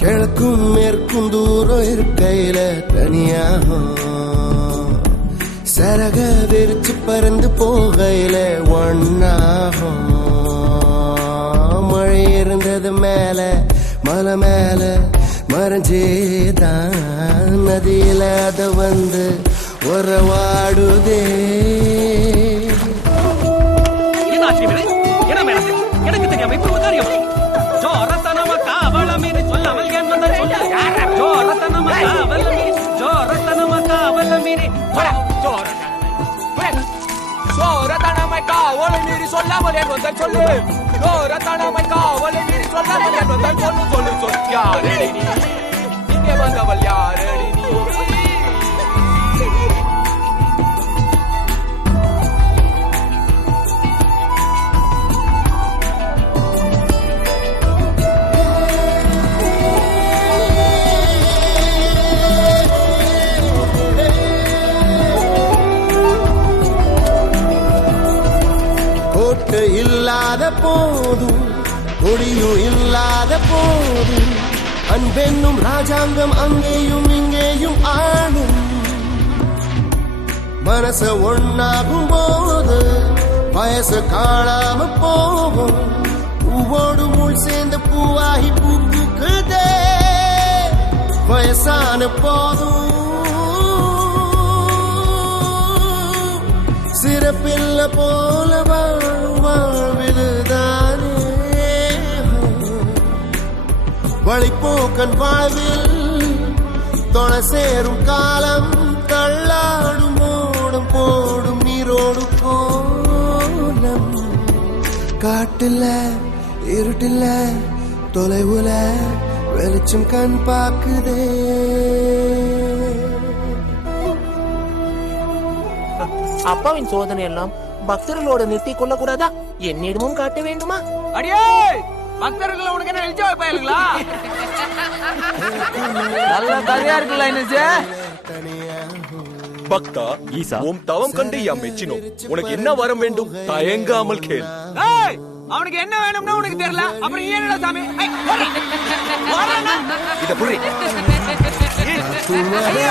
கிழக்கும் மேற்கும் தூரம் இருக்கையில தனியாகும் சரக விரிச்சு பறந்து போகையில ஒன்னாகும் மழை இருந்தது மேல மலை மேல மறைஞ்சேதான் நதியில அத வந்து உறவாடுதே. எனக்கு தெரியாம இப்ப காரியம் ஜோரத்தனம காவல மீறி சொல்லாமல் ஏன் வந்த ஜோரத்தனம காவல மீறி சோரத்தனமை காவலை மீறி சொல்லாமல் என் வந்த சொல்லு சோரத்தனமை காவலை மீறி சொல்லாமல் என் வந்த சொல்லு சொல்லு சொல் யாரடி நீ இங்கே வந்தவள் யாரடி நீ இல்லாத போதும் ஒளியும் இல்லாத போதும் அன்பென்னும் ராஜாங்கம் அங்கேயும் இங்கேயும் ஆளும் மனச ஒன்னாகும் போது வயசு காணாம போகும் பூவோடு முள் சேர்ந்த பூவாகி பூ பூக்குதே வயசான போதும் சிறப்பில்ல போல வாழ்வில்தானே வழிப்போக்கன் வாழ்வில் தொலை சேரும் காலம் தள்ளாடும் ஓடும் போடும் நீரோடு போலம் காட்டுல இருட்டுல தொலைவுல வெளிச்சம் கண் பாக்குதே. அப்பாவின் சோதனை எல்லாம் பக்தர்களோட நிறுத்திக் கொள்ள கூடாதா? என்னிடமும் காட்ட வேண்டுமா? அடியே பக்தர்கள் உனக்கு என்ன எழுதி வைப்பாங்களா? நல்ல கதையா இருக்குல்ல இன்னசே. பக்தா ஈசா உம் தவம் கண்டு யாம் மெச்சினோம். உனக்கு என்ன வரம் வேண்டும் தயங்காமல் கேள். ஏய் அவனுக்கு என்ன வேணும்னு உனக்கு தெரியல, அப்புறம் என்னடா சாமி? இத புரி துவரே